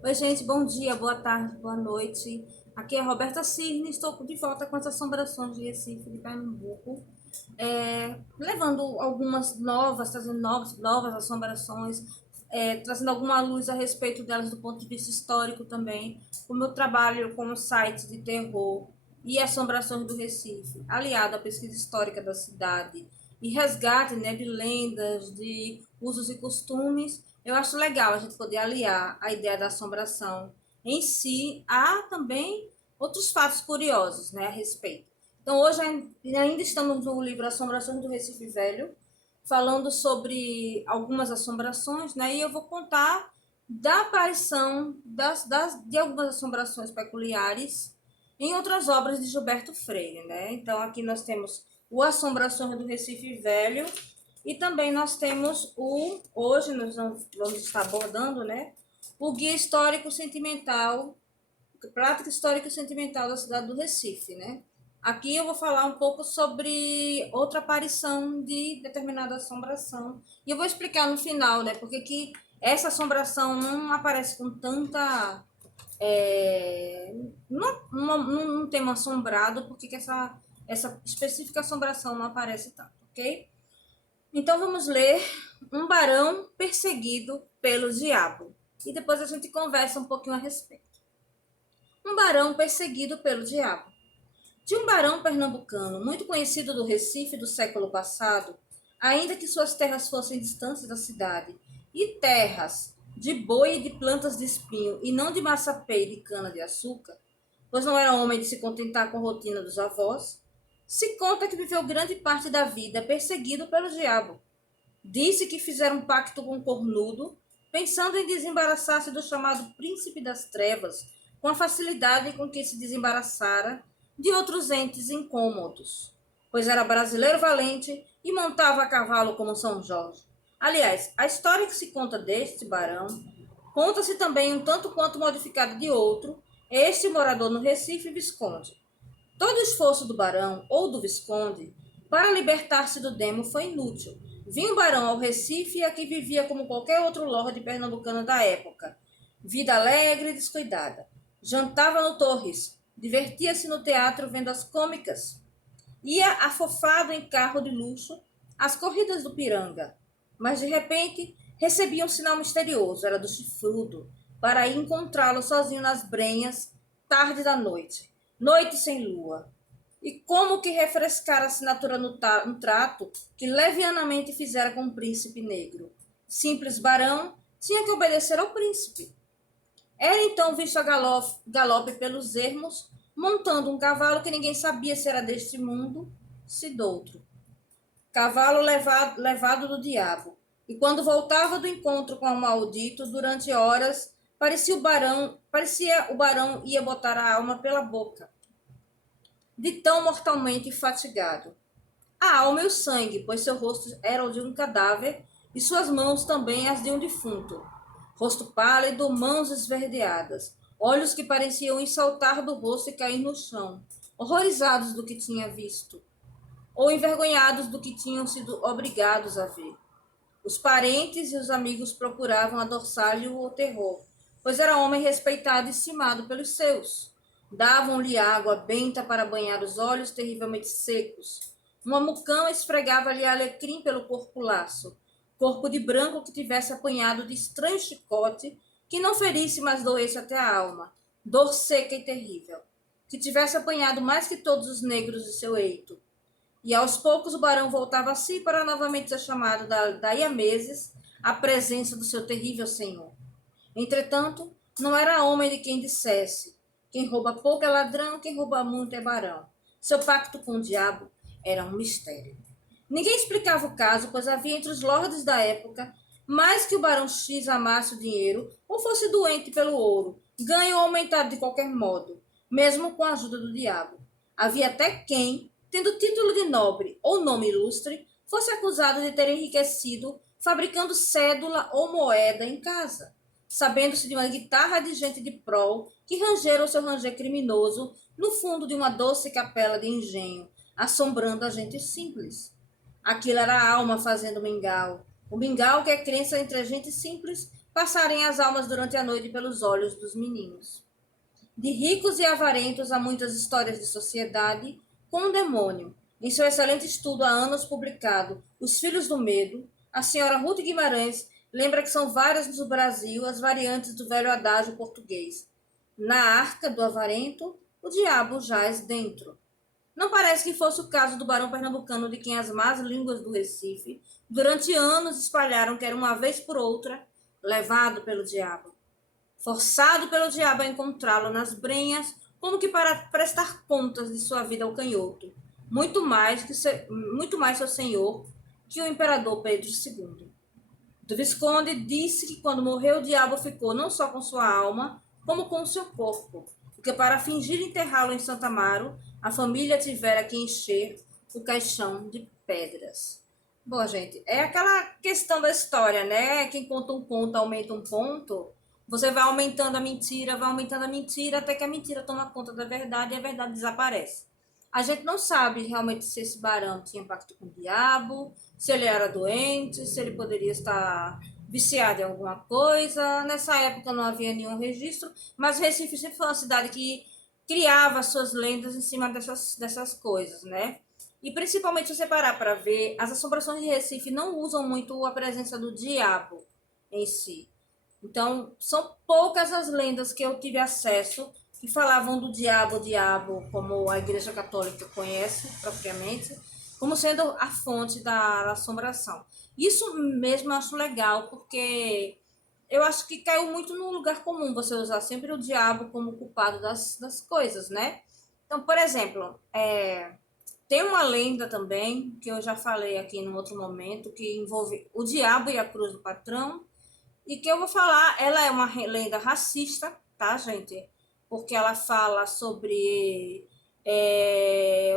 Oi, gente, bom dia, boa tarde, boa noite. Aqui é a Roberta Cirne, estou de volta com as assombrações de Recife, de Pernambuco, levando algumas novas, trazendo novas assombrações, trazendo alguma luz a respeito delas do ponto de vista histórico também. O meu trabalho como site de terror e assombrações do Recife, aliado à pesquisa histórica da cidade e resgate, né, de lendas, de usos e costumes. Eu acho legal a gente poder aliar a ideia da assombração em si a também outros fatos curiosos, né, a respeito. Então, hoje ainda estamos no livro Assombrações do Recife Velho, falando sobre algumas assombrações, né, e eu vou contar da aparição de algumas assombrações peculiares em outras obras de Gilberto Freire, né? Então, aqui nós temos o Assombrações do Recife Velho, e também nós temos hoje nós vamos estar abordando, né, o Guia Histórico Sentimental, Prática Histórica e Sentimental da cidade do Recife, né? Aqui eu vou falar um pouco sobre outra aparição de determinada assombração. E eu vou explicar no final, né, porque que essa assombração não aparece com tanta num tema assombrado, porque que essa específica assombração não aparece tanto, ok? Então vamos ler Um Barão Perseguido pelo Diabo. E depois a gente conversa um pouquinho a respeito. Um barão perseguido pelo diabo. De um barão pernambucano muito conhecido do Recife do século passado, ainda que suas terras fossem distantes da cidade, e terras de boi e de plantas de espinho, e não de maçapê e de cana-de-açúcar, pois não era homem de se contentar com a rotina dos avós, se conta que viveu grande parte da vida perseguido pelo diabo. Disse que fizeram um pacto com o cornudo, pensando em desembaraçar-se do chamado príncipe das trevas, com a facilidade com que se desembaraçara de outros entes incômodos, pois era brasileiro valente e montava a cavalo como São Jorge. Aliás, a história que se conta deste barão conta-se também um tanto quanto modificada de outro, este morador no Recife Visconde. Todo o esforço do barão ou do visconde para libertar-se do demo foi inútil. Vinha o barão ao Recife e aqui vivia como qualquer outro lorde pernambucano da época. Vida alegre e descuidada. Jantava no Torres, divertia-se no teatro vendo as cômicas. Ia afofado em carro de luxo às corridas do Piranga. Mas de repente recebia um sinal misterioso, era do chifrudo, para ir encontrá-lo sozinho nas brenhas, tarde da noite. Noite sem lua. E como que refrescar a assinatura no trato que levianamente fizera com o príncipe negro? Simples barão tinha que obedecer ao príncipe. Era então visto a galope pelos ermos, montando um cavalo que ninguém sabia se era deste mundo, se doutro. Cavalo levado do diabo. E quando voltava do encontro com o maldito, durante horas, parecia o barão ia botar a alma pela boca, de tão mortalmente fatigado. A alma e o sangue, pois seu rosto era o de um cadáver e suas mãos também as de um defunto. Rosto pálido, mãos esverdeadas, olhos que pareciam ir saltar do rosto e cair no chão, horrorizados do que tinha visto, ou envergonhados do que tinham sido obrigados a ver. Os parentes e os amigos procuravam adoçar-lhe o terror, pois era homem respeitado e estimado pelos seus. Davam-lhe água benta para banhar os olhos terrivelmente secos. Uma mucama esfregava-lhe alecrim pelo corpo laço, corpo de branco que tivesse apanhado de estranho chicote, que não ferisse, mas doesse até a alma, dor seca e terrível, que tivesse apanhado mais que todos os negros de seu eito, e aos poucos o barão voltava a si para novamente ser chamado daí a meses à presença do seu terrível senhor. Entretanto, não era homem de quem dissesse: quem rouba pouco é ladrão, quem rouba muito é barão. Seu pacto com o diabo era um mistério. Ninguém explicava o caso, pois havia entre os lordes da época mais que o barão X amasse o dinheiro ou fosse doente pelo ouro, ganho ou aumentado de qualquer modo, mesmo com a ajuda do diabo. Havia até quem, tendo título de nobre ou nome ilustre, fosse acusado de ter enriquecido fabricando cédula ou moeda em casa, sabendo-se de uma guitarra de gente de prol que rangera o seu ranger criminoso no fundo de uma doce capela de engenho, assombrando a gente simples. Aquilo era a alma fazendo mingau. O mingau que é crença entre a gente simples passarem as almas durante a noite pelos olhos dos meninos. De ricos e avarentos há muitas histórias de sociedade com o demônio. Em seu excelente estudo há anos publicado, Os Filhos do Medo, a senhora Ruth Guimarães lembra que são várias no Brasil as variantes do velho adágio português. Na arca do avarento, o diabo jaz dentro. Não parece que fosse o caso do barão pernambucano de quem as más línguas do Recife durante anos espalharam que era uma vez por outra levado pelo diabo, forçado pelo diabo a encontrá-lo nas brenhas, como que para prestar contas de sua vida ao canhoto, muito mais seu senhor que o imperador Pedro II. Do Visconde disse que quando morreu o diabo ficou não só com sua alma, como com seu corpo, porque para fingir enterrá-lo em Santa Amaro, a família tivera que encher o caixão de pedras. Bom, gente, é aquela questão da história, né? Quem conta um conto aumenta um ponto. Você vai aumentando a mentira, até que a mentira toma conta da verdade e a verdade desaparece. A gente não sabe realmente se esse barão tinha pacto com o diabo, se ele era doente, se ele poderia estar viciado em alguma coisa. Nessa época não havia nenhum registro, mas Recife sempre foi uma cidade que criava suas lendas em cima dessas coisas, né? E principalmente se você parar para ver, as assombrações de Recife não usam muito a presença do diabo em si. Então, são poucas as lendas que eu tive acesso que falavam do diabo, como a Igreja Católica conhece propriamente, como sendo a fonte da assombração. Isso mesmo eu acho legal, porque eu acho que caiu muito no lugar comum você usar sempre o diabo como culpado das coisas, né? Então, por exemplo, tem uma lenda também, que eu já falei aqui num outro momento, que envolve o diabo e a cruz do patrão, e que eu vou falar, ela é uma lenda racista, tá, gente? Porque ela fala sobre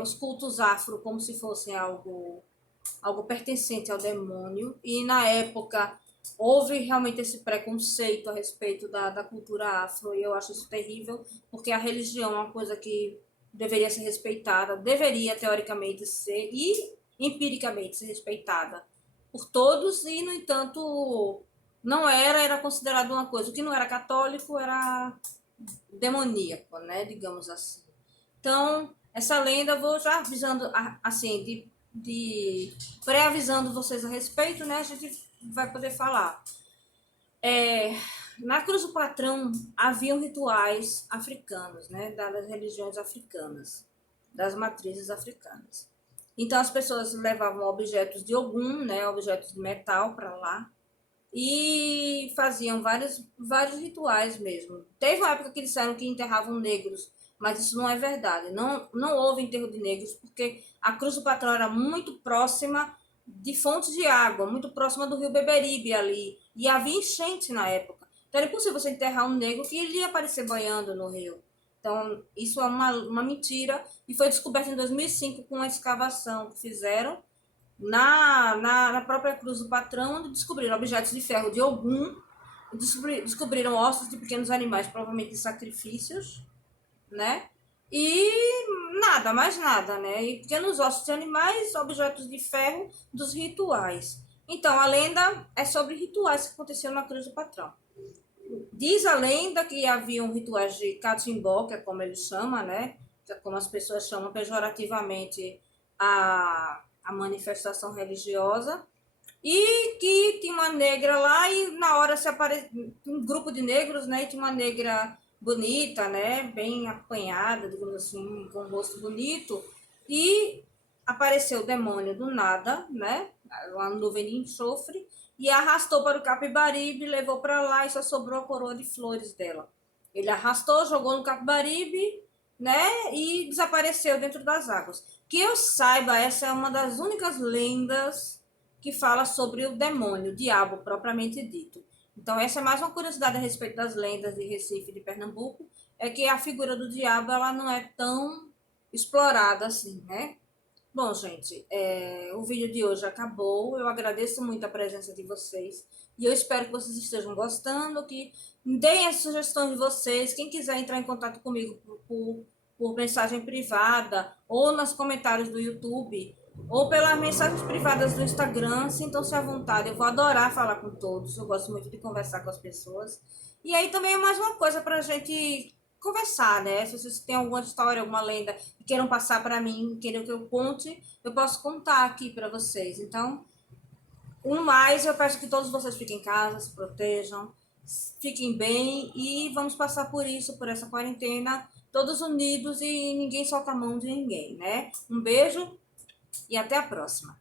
os cultos afro como se fossem algo pertencente ao demônio. E na época houve realmente esse preconceito a respeito da cultura afro, e eu acho isso terrível, porque a religião é uma coisa que deveria ser respeitada, deveria teoricamente ser e empiricamente ser respeitada por todos, e no entanto não era considerado uma coisa. O que não era católico era demoníaco, né? Digamos assim. Então, essa lenda, eu vou já avisando, assim, de pré-avisando vocês a respeito, né? A gente vai poder falar. Na Cruz do Patrão haviam rituais africanos, né? Das religiões africanas, das matrizes africanas. Então, as pessoas levavam objetos de Ogum, né? Objetos de metal para lá, e faziam vários rituais mesmo. Teve uma época que disseram que enterravam negros, mas isso não é verdade. Não houve enterro de negros, porque a Cruz do Patrão era muito próxima de fontes de água, muito próxima do rio Beberibe ali, e havia enchente na época. Então era impossível você enterrar um negro que ele ia aparecer banhando no rio. Então, isso é uma mentira, e foi descoberto em 2005 com uma escavação que fizeram na própria Cruz do Patrão, onde descobriram objetos de ferro de Ogum, descobriram ossos de pequenos animais, provavelmente de sacrifícios, né? E nada, mais nada, né? E pequenos ossos de animais, objetos de ferro dos rituais. Então, a lenda é sobre rituais que aconteceram na Cruz do Patrão. Diz a lenda que haviam rituais de catimbó, que é como ele chama, né? Que é como as pessoas chamam pejorativamente a manifestação religiosa, e que tinha uma negra lá, e na hora se apareceu um grupo de negros, né? E tinha uma negra bonita, né? Bem apanhada, digamos assim, com um rosto bonito, e apareceu o demônio do nada, né? Uma nuvem de enxofre, e arrastou para o Capibaribe, levou para lá e só sobrou a coroa de flores dela. Ele arrastou, jogou no Capibaribe, né? E desapareceu dentro das águas. Que eu saiba, essa é uma das únicas lendas que fala sobre o demônio, o diabo propriamente dito. Então, essa é mais uma curiosidade a respeito das lendas de Recife e de Pernambuco, é que a figura do diabo ela não é tão explorada assim, né? Bom, gente, o vídeo de hoje acabou. Eu agradeço muito a presença de vocês e eu espero que vocês estejam gostando, que deem as sugestões de vocês. Quem quiser entrar em contato comigo por mensagem privada ou nos comentários do YouTube, ou pelas mensagens privadas do Instagram, sintam-se à vontade. Eu vou adorar falar com todos. Eu gosto muito de conversar com as pessoas. E aí também é mais uma coisa para a gente conversar, né? Se vocês têm alguma história, alguma lenda que queiram passar para mim, queiram que eu conte, eu posso contar aqui para vocês. Então, no mais, eu peço que todos vocês fiquem em casa, se protejam, fiquem bem e vamos passar por isso, por essa quarentena, todos unidos e ninguém solta a mão de ninguém, né? Um beijo e até a próxima.